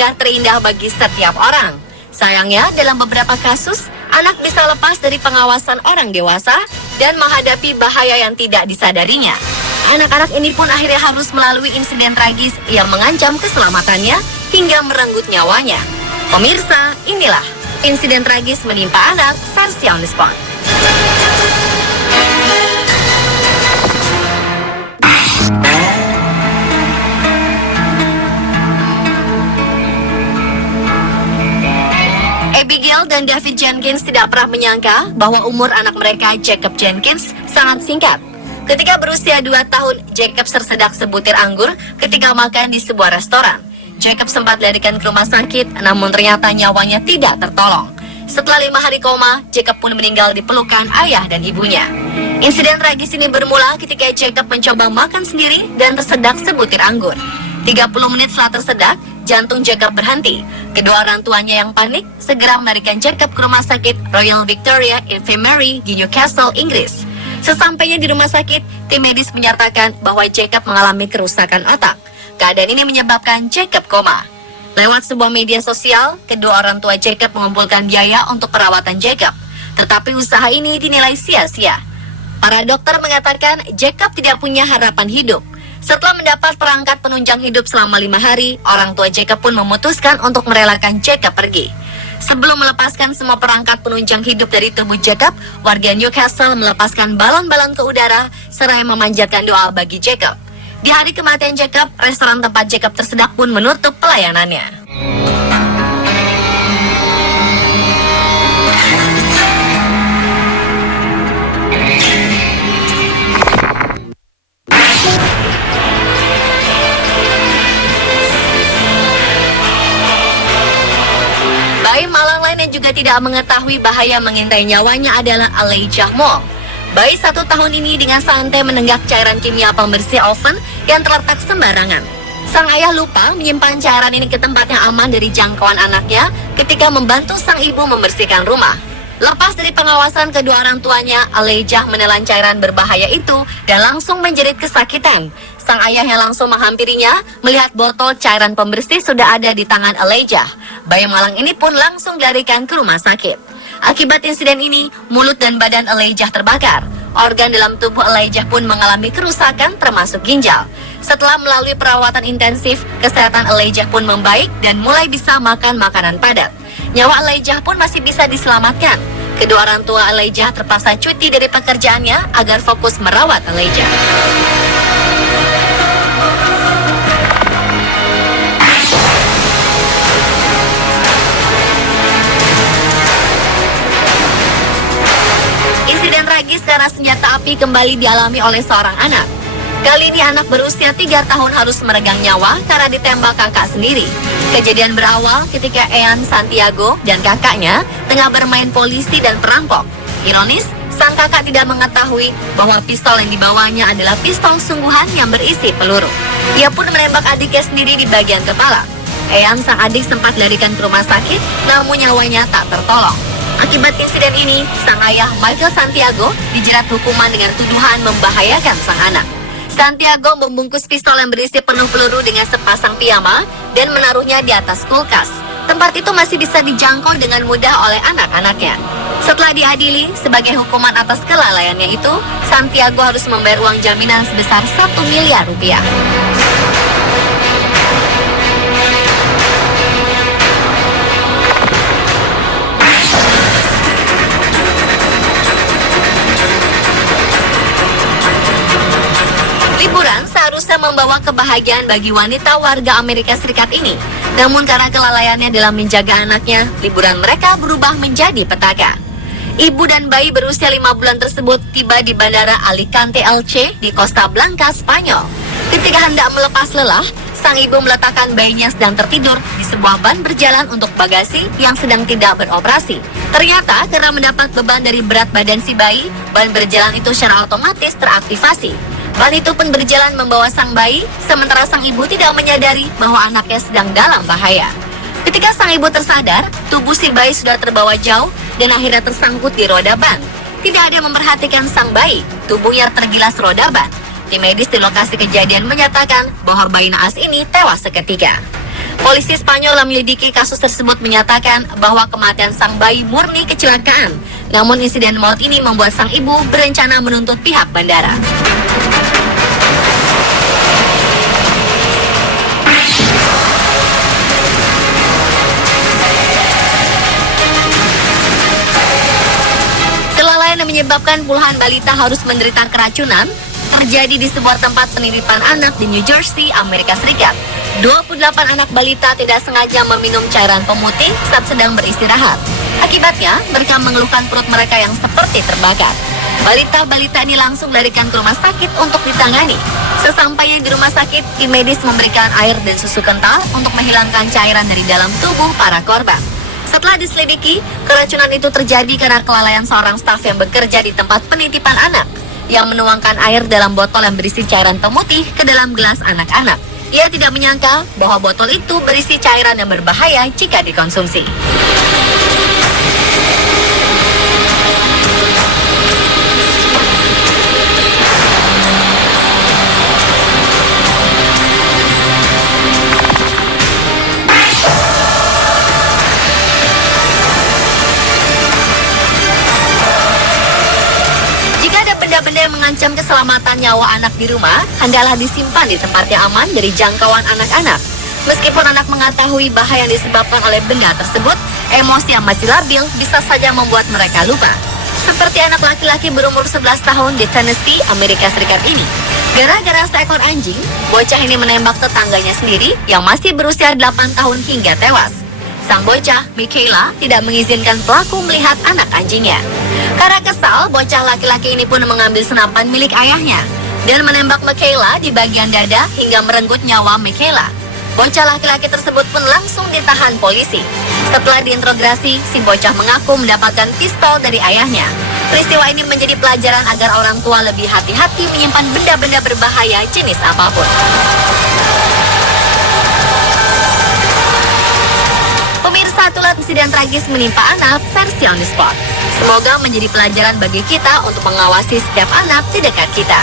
anugerah terindah bagi setiap orang. Sayangnya, dalam beberapa kasus, anak bisa lepas dari pengawasan orang dewasa dan menghadapi bahaya yang tidak disadarinya. Anak-anak ini pun akhirnya harus melalui insiden tragis yang mengancam keselamatannya hingga merenggut nyawanya. Pemirsa, inilah insiden tragis menimpa anak versi On The Spot. Abigail dan David Jenkins tidak pernah menyangka bahwa umur anak mereka, Jacob Jenkins, sangat singkat. Ketika berusia 2 tahun, Jacob tersedak sebutir anggur ketika makan di sebuah restoran. Jacob sempat dilarikan ke rumah sakit, namun ternyata nyawanya tidak tertolong. Setelah 5 hari koma, Jacob pun meninggal di pelukan ayah dan ibunya. Insiden tragis ini bermula ketika Jacob mencoba makan sendiri dan tersedak sebutir anggur. 30 menit setelah tersedak, jantung Jacob berhenti. Kedua orang tuanya yang panik segera melarikan Jacob ke rumah sakit Royal Victoria Infirmary di Newcastle, Inggris. Sesampainya di rumah sakit, tim medis menyatakan bahwa Jacob mengalami kerusakan otak. Keadaan ini menyebabkan Jacob koma. Lewat sebuah media sosial, kedua orang tua Jacob mengumpulkan biaya untuk perawatan Jacob. Tetapi usaha ini dinilai sia-sia. Para dokter mengatakan Jacob tidak punya harapan hidup. Setelah mendapat perangkat penunjang hidup selama 5 hari, orang tua Jacob pun memutuskan untuk merelakan Jacob pergi. Sebelum melepaskan semua perangkat penunjang hidup dari tubuh Jacob, warga Newcastle melepaskan balon-balon ke udara seraya memanjatkan doa bagi Jacob. Di hari kematian Jacob, restoran tempat Jacob tersedak pun menutup pelayanannya. Bayi malang lain yang juga tidak mengetahui bahaya mengintai nyawanya adalah Elijah Moll. Bayi 1 tahun ini dengan santai menenggak cairan kimia pembersih oven yang terletak sembarangan. Sang ayah lupa menyimpan cairan ini ke tempat yang aman dari jangkauan anaknya ketika membantu sang ibu membersihkan rumah. Lepas dari pengawasan kedua orang tuanya, Elijah menelan cairan berbahaya itu dan langsung menjerit kesakitan. Sang ayah yang langsung menghampirinya melihat botol cairan pembersih sudah ada di tangan Elijah. Bayi malang ini pun langsung dilarikan ke rumah sakit. Akibat insiden ini, mulut dan badan Elijah terbakar. Organ dalam tubuh Elijah pun mengalami kerusakan termasuk ginjal. Setelah melalui perawatan intensif, kesehatan Elijah pun membaik dan mulai bisa makan makanan padat. Nyawa Elijah pun masih bisa diselamatkan. Kedua orang tua Elijah terpaksa cuti dari pekerjaannya agar fokus merawat Elijah. Insiden tragis karena senjata api kembali dialami oleh seorang anak. Kali ini anak berusia 3 tahun harus meregang nyawa karena ditembak kakak sendiri. Kejadian berawal ketika Ean Santiago dan kakaknya tengah bermain polisi dan perampok. Ironis, sang kakak tidak mengetahui bahwa pistol yang dibawanya adalah pistol sungguhan yang berisi peluru. Ia pun menembak adiknya sendiri di bagian kepala. Ean, sang adik, sempat dilarikan ke rumah sakit, namun nyawanya tak tertolong. Akibat insiden ini, sang ayah Michael Santiago dijerat hukuman dengan tuduhan membahayakan sang anak. Santiago membungkus pistol yang berisi penuh peluru dengan sepasang piyama dan menaruhnya di atas kulkas. Tempat itu masih bisa dijangkau dengan mudah oleh anak-anaknya. Setelah diadili, sebagai hukuman atas kelalaiannya itu, Santiago harus membayar uang jaminan sebesar 1 miliar rupiah. Liburan seharusnya membawa kebahagiaan bagi wanita warga Amerika Serikat ini. Namun karena kelalaiannya dalam menjaga anaknya, liburan mereka berubah menjadi petaka. Ibu dan bayi berusia 5 bulan tersebut tiba di Bandara Alicante Elche di Costa Blanca, Spanyol. Ketika hendak melepas lelah, sang ibu meletakkan bayinya sedang tertidur di sebuah ban berjalan untuk bagasi yang sedang tidak beroperasi. Ternyata karena mendapat beban dari berat badan si bayi, ban berjalan itu secara otomatis teraktivasi. Ban itu pun berjalan membawa sang bayi, sementara sang ibu tidak menyadari bahwa anaknya sedang dalam bahaya. Ketika sang ibu tersadar, tubuh si bayi sudah terbawa jauh dan akhirnya tersangkut di roda ban. Tidak ada yang memperhatikan sang bayi, tubuhnya tergilas roda ban. Tim medis di lokasi kejadian menyatakan bahwa bayi naas ini tewas seketika. Polisi Spanyol yang menyelidiki kasus tersebut menyatakan bahwa kematian sang bayi murni kecelakaan. Namun insiden maut ini membuat sang ibu berencana menuntut pihak bandara. Kelalaian yang menyebabkan puluhan balita harus menderita keracunan terjadi di sebuah tempat penitipan anak di New Jersey, Amerika Serikat. 28 anak balita tidak sengaja meminum cairan pemutih saat sedang beristirahat. Akibatnya, mereka mengeluhkan perut mereka yang seperti terbakar. Balita-balita ini langsung dilarikan ke rumah sakit untuk ditangani. Sesampainya di rumah sakit, tim medis memberikan air dan susu kental untuk menghilangkan cairan dari dalam tubuh para korban. Setelah diselidiki, keracunan itu terjadi karena kelalaian seorang staf yang bekerja di tempat penitipan anak yang menuangkan air dalam botol yang berisi cairan pemutih ke dalam gelas anak-anak. Ia tidak menyangka bahwa botol itu berisi cairan yang berbahaya jika dikonsumsi. Benda-benda yang mengancam keselamatan nyawa anak di rumah hendaklah disimpan di tempat yang aman dari jangkauan anak-anak. Meskipun anak mengetahui bahaya yang disebabkan oleh benda tersebut, emosi yang masih labil bisa saja membuat mereka lupa. Seperti anak laki-laki berumur 11 tahun di Tennessee, Amerika Serikat ini. Gara-gara seekor anjing, bocah ini menembak tetangganya sendiri yang masih berusia 8 tahun hingga tewas. Sang bocah, Michaela, tidak mengizinkan pelaku melihat anak anjingnya. Karena kesal, bocah laki-laki ini pun mengambil senapan milik ayahnya dan menembak Michaela di bagian dada hingga merenggut nyawa Michaela. Bocah laki-laki tersebut pun langsung ditahan polisi. Setelah diinterogasi, si bocah mengaku mendapatkan pistol dari ayahnya. Peristiwa ini menjadi pelajaran agar orang tua lebih hati-hati menyimpan benda-benda berbahaya jenis apapun. Pemirsa, itulah insiden tragis menimpa anak versi On The Spot. Semoga menjadi pelajaran bagi kita untuk mengawasi setiap anak di dekat kita.